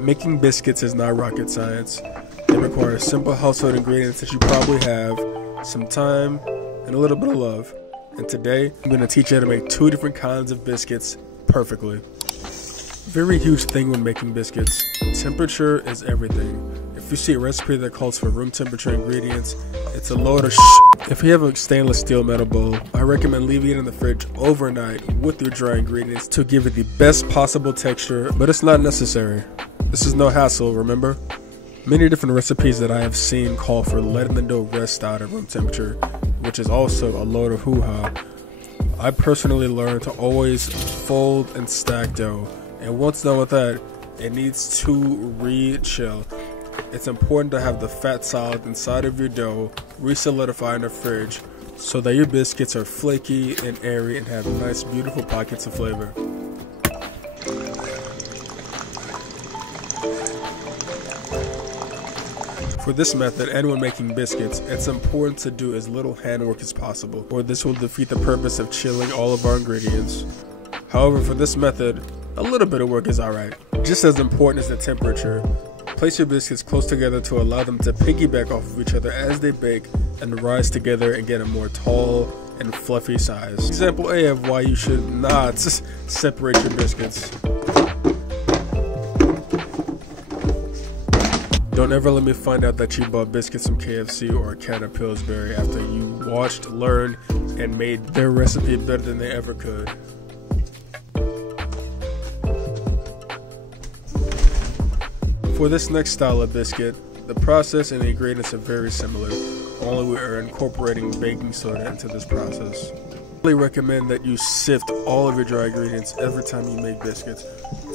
Making biscuits is not rocket science. They require simple household ingredients that you probably have, some time, and a little bit of love. And today, I'm going to teach you how to make 2 different kinds of biscuits perfectly. Very huge thing when making biscuits. Temperature is everything. If you see a recipe that calls for room temperature ingredients, it's a load of shit. If you have a stainless steel metal bowl, I recommend leaving it in the fridge overnight with your dry ingredients to give it the best possible texture, but it's not necessary. This is no hassle, remember? Many different recipes that I have seen call for letting the dough rest out at room temperature, which is also a load of hoo-ha. I personally learned to always fold and stack dough, and once done with that, it needs to re-chill. It's important to have the fat solid inside of your dough re-solidify in the fridge so that your biscuits are flaky and airy and have nice beautiful pockets of flavor. For this method and when making biscuits, it's important to do as little handwork as possible, or this will defeat the purpose of chilling all of our ingredients. However, for this method, a little bit of work is alright. Just as important is the temperature. Place your biscuits close together to allow them to piggyback off of each other as they bake and rise together and get a more tall and fluffy size. Example A of why you should not separate your biscuits. Don't ever let me find out that you bought biscuits from KFC or a can of Pillsbury after you watched, learned, and made their recipe better than they ever could. For this next style of biscuit, the process and the ingredients are very similar, only we are incorporating baking soda into this process. I really recommend that you sift all of your dry ingredients every time you make biscuits.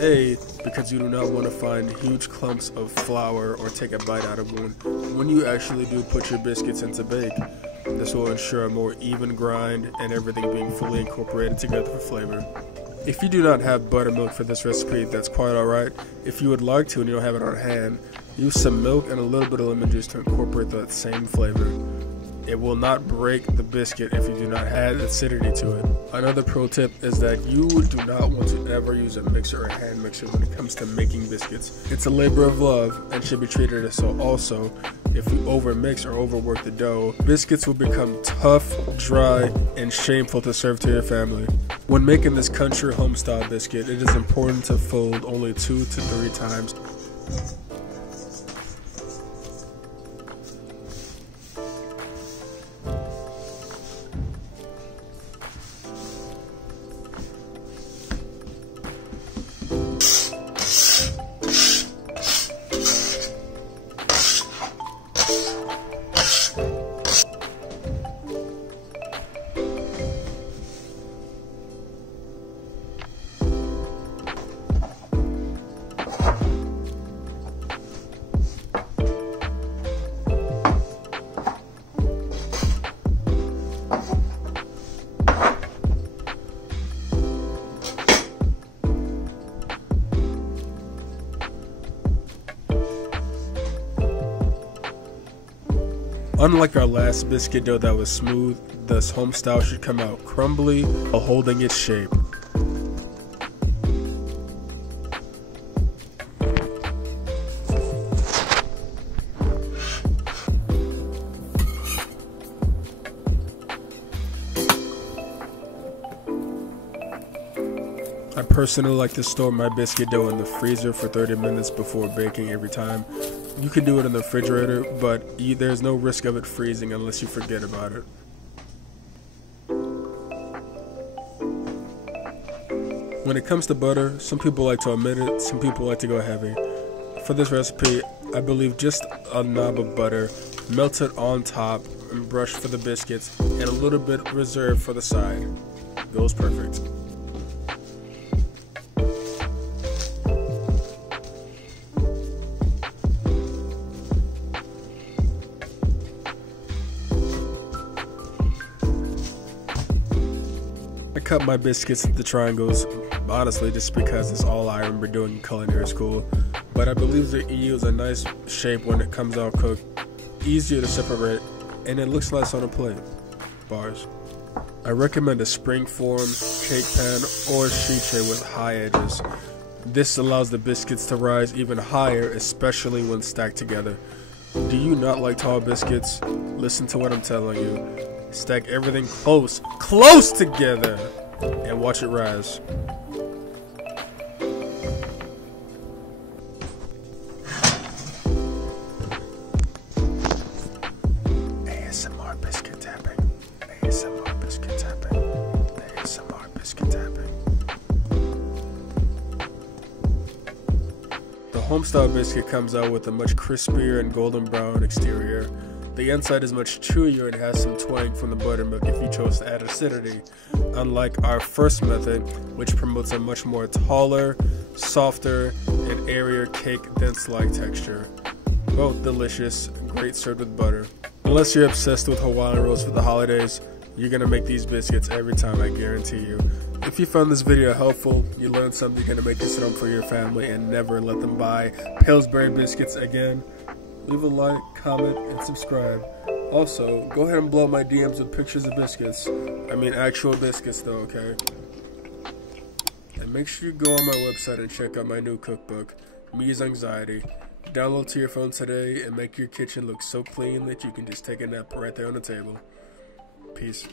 A, because you do not want to find huge clumps of flour or take a bite out of one when you actually do put your biscuits into bake. This will ensure a more even grind and everything being fully incorporated together for flavor. If you do not have buttermilk for this recipe, that's quite alright. If you would like to and you don't have it on hand, use some milk and a little bit of lemon juice to incorporate that same flavor. It will not break the biscuit if you do not add acidity to it. Another pro tip is that you do not want to ever use a mixer or a hand mixer when it comes to making biscuits. It's a labor of love and should be treated as so. Also, if you overmix or overwork the dough, biscuits will become tough, dry, and shameful to serve to your family. When making this country homestyle biscuit, it is important to fold only 2 to 3 times. Unlike our last biscuit dough that was smooth, this homestyle should come out crumbly while holding its shape. I personally like to store my biscuit dough in the freezer for 30 minutes before baking every time. You can do it in the refrigerator, but there's no risk of it freezing unless you forget about it. When it comes to butter, some people like to omit it, some people like to go heavy. For this recipe, I believe just a knob of butter, melted on top and brushed for the biscuits, and a little bit reserved for the side. Goes perfect. I cut my biscuits into triangles, honestly just because it's all I remember doing in culinary school, but I believe it yields a nice shape when it comes out cooked, easier to separate, and it looks nice on a plate. Bars. I recommend a spring form, cake pan, or sheet tray with high edges. This allows the biscuits to rise even higher, especially when stacked together. Do you not like tall biscuits? Listen to what I'm telling you. Stack everything close together, and watch it rise. ASMR biscuit tapping. ASMR biscuit tapping. ASMR biscuit tapping. The Homestyle biscuit comes out with a much crispier and golden brown exterior. The inside is much chewier and has some twang from the buttermilk if you chose to add acidity, unlike our first method, which promotes a much more taller, softer, and airier cake dense-like texture. Both delicious, great served with butter. Unless you're obsessed with Hawaiian rolls for the holidays, you're gonna make these biscuits every time, I guarantee you. If you found this video helpful, you learned something, you're gonna make this at home for your family and never let them buy Pillsbury biscuits again. Leave a like, comment, and subscribe. Also, go ahead and blow my DMs with pictures of biscuits. I mean actual biscuits though, okay? And make sure you go on my website and check out my new cookbook, Me's Anxiety. Download to your phone today and make your kitchen look so clean that you can just take a nap right there on the table. Peace.